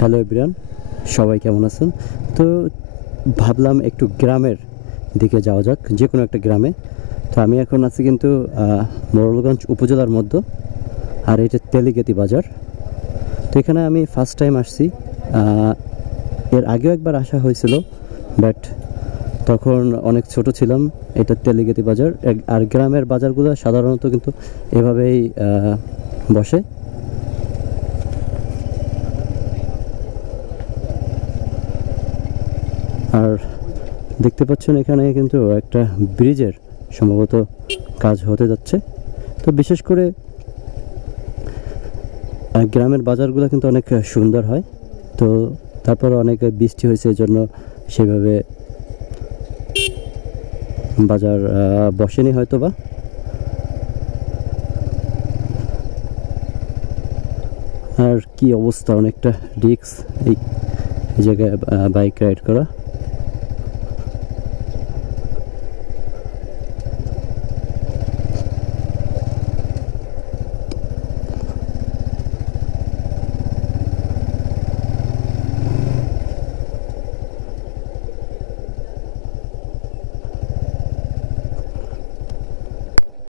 Hello everyone, সবাই কেমন আছেন? তো ভাবলাম একটু গ্রামের দিকে যাওয়া যাক, যে কোনো একটা গ্রামে। তো আমি এখন আছি কিন্তু মোড়লগঞ্জ উপজেলার মধ্যে, আর এটা তেলিগেতি বাজার। তো এখানে আমি ফার্স্ট টাইম আসছি। এর আগেও একবার আসা হয়েছিল, বাট তখন অনেক ছোট ছিলাম। এটা তেলিগেতি বাজার। আর গ্রামের বাজারগুলো সাধারণত কিন্তু এভাবেই বসে। আর দেখতে পাচ্ছেন এখানে কিন্তু একটা ব্রিজের সম্ভবত কাজ হতে যাচ্ছে। তো বিশেষ করে গ্রামের বাজারগুলো কিন্তু অনেক সুন্দর হয়। তো তারপর অনেক বৃষ্টি হয়েছে, এই জন্য সেভাবে বাজার বসেনি হয়তো বা। আর কি অবস্থা, অনেকটা রিস্ক এই জায়গায় বাইক রাইড করা।